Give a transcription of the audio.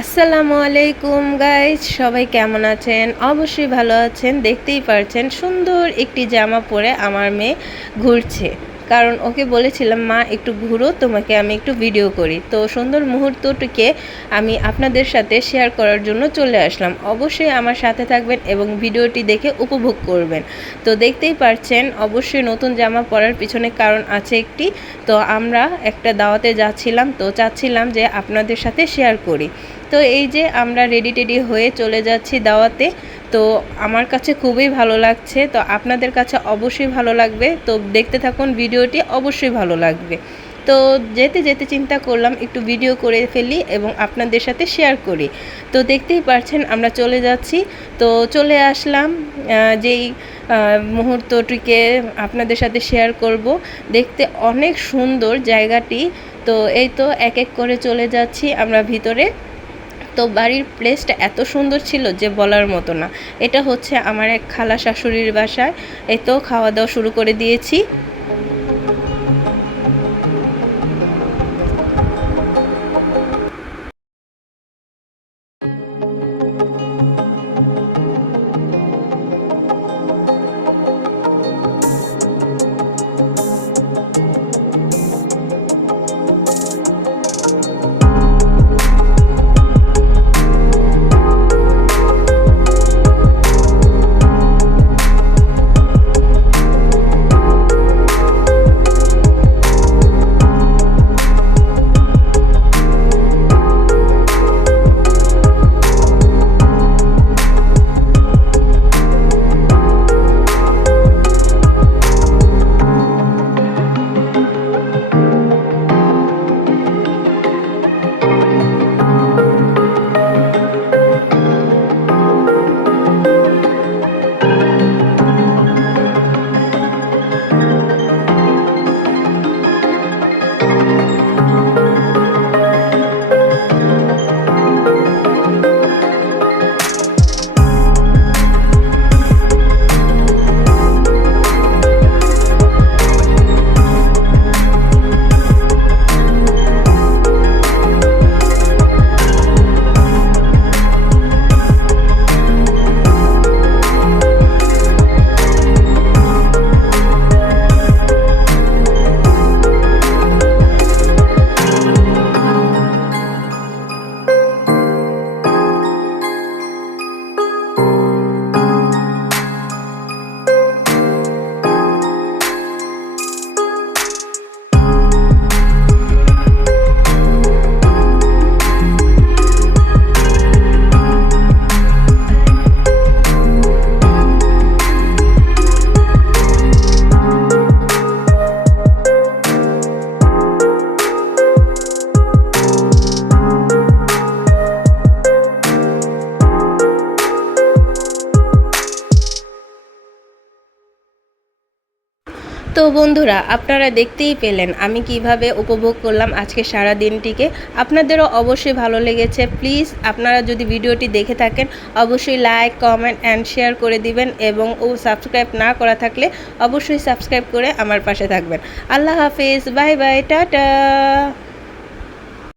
আসসালামু আলাইকুম গাইস, সবাই কেমন আছেন? অবশ্যই ভালো আছেন। দেখতেই পারছেন সুন্দর একটি জামা পরে আমার মেয়ে ঘুরছে। কারণ ওকে বলেছিলাম, মা একটু ঘুরো, তোমাকে আমি একটু ভিডিও করি। তো সুন্দর মুহূর্তটিকে আমি আপনাদের সাথে শেয়ার করার জন্য চলে আসলাম। অবশ্যই আমার সাথে থাকবেন এবং ভিডিওটি দেখে উপভোগ করবেন। তো দেখতেই পারছেন অবশ্যই নতুন জামা পরার পিছনে কারণ আছে একটি। তো আমরা একটা দাওয়াতে যাচ্ছিলাম, তো চাচ্ছিলাম যে আপনাদের সাথে শেয়ার করি। তো এই যে আমরা রেডি টেডি হয়ে চলে যাচ্ছি দাওয়াতে। তো আমার কাছে খুবই ভালো লাগছে, তো আপনাদের কাছে অবশ্যই ভালো লাগবে। তো দেখতে থাকুন, ভিডিওটি অবশ্যই ভালো লাগবে। তো যেতে যেতে চিন্তা করলাম একটু ভিডিও করে ফেলি এবং আপনাদের সাথে শেয়ার করি। তো দেখতেই পারছেন আমরা চলে যাচ্ছি। তো চলে আসলাম যেই মুহূর্তটিকে আপনাদের সাথে শেয়ার করব। দেখতে অনেক সুন্দর জায়গাটি। তো এই তো এক এক করে চলে যাচ্ছি আমরা ভিতরে। তো বাড়ির প্লেসটা এত সুন্দর ছিল যে বলার মতো না। এটা হচ্ছে আমার এক খালা শাশুড়ির বাসায়। এই তো খাওয়া দাওয়া শুরু করে দিয়েছি। তো বন্ধুরা, আপনারা দেখতেই পেলেন আমি কিভাবে উপভোগ করলাম আজকে সারা দিনটিকে। আপনাদেরও অবশ্যই ভালো লেগেছে। প্লিজ আপনারা যদি ভিডিওটি দেখে থাকেন অবশ্যই লাইক, কমেন্ট অ্যান্ড শেয়ার করে দিবেন এবং সাবস্ক্রাইব না করা থাকলে অবশ্যই সাবস্ক্রাইব করে আমার পাশে থাকবেন। আল্লাহ হাফিজ, বাই বাই, টাটা।